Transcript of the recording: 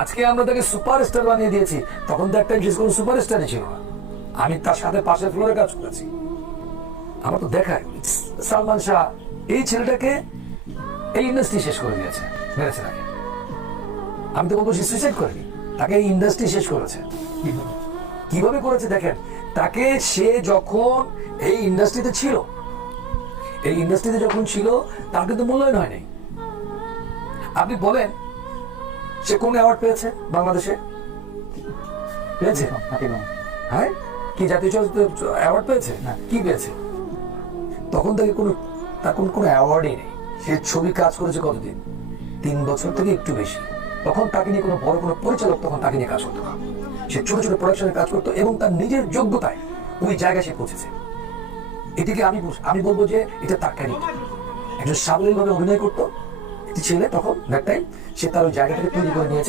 আজকে আমরা তাকে সুপারস্টার বানিয়ে দিয়েছি, তখন তো একটা কোনো সুপারস্টারই ছিল না। আমি তার সাথে পাশের ফ্লোরে কাজ করেছি, আমার তো দেখায়। সালমান শাহ এই ছেলেটাকে এই ইন্ডাস্ট্রি শেষ করে দিয়েছে, মেরেছে তাকে। আমি তো বলবো সে সুইসাইড করেনি, তাকে এই ইন্ডাস্ট্রি শেষ করেছে। কিভাবে করেছে দেখেন, তাকে সে যখন এই ইন্ডাস্ট্রিতে ছিল, এই ইন্ডাস্ট্রিতে যখন ছিল তার কিন্তু মূল্যায়ন হয়নি। আপনি বলেন সে কোন অ্যাওয়ার্ড পেয়েছে বাংলাদেশে? পেয়েছে? হ্যাঁ, কি জাতীয় চলচ্চিত্র অ্যাওয়ার্ড পেয়েছে? না, কি পেয়েছে? তখন থেকে তার কোনো অ্যাওয়ার্ডই নেই। সে ছবি কাজ করেছে কতদিন? 3 বছর থেকে একটু বেশি। তখন তাকে নিয়ে কোনো বড় কোনো পরিচালক তখন তাকে নিয়ে কাজ করতো না। সে ছোট ছোট প্রোডাকশনে কাজ করতো এবং তার নিজের যোগ্যতায় ওই জায়গায় সে পৌঁছেছে। এটিকে আমি বলবো যে এটা তার ক্যারিয়ার। একজন সাবলীল ভাবে অভিনয় করতো একটি ছেলে, তখন দ্যাট টাইম সে তার ওই জায়গাটাকে তৈরি করে নিয়েছে।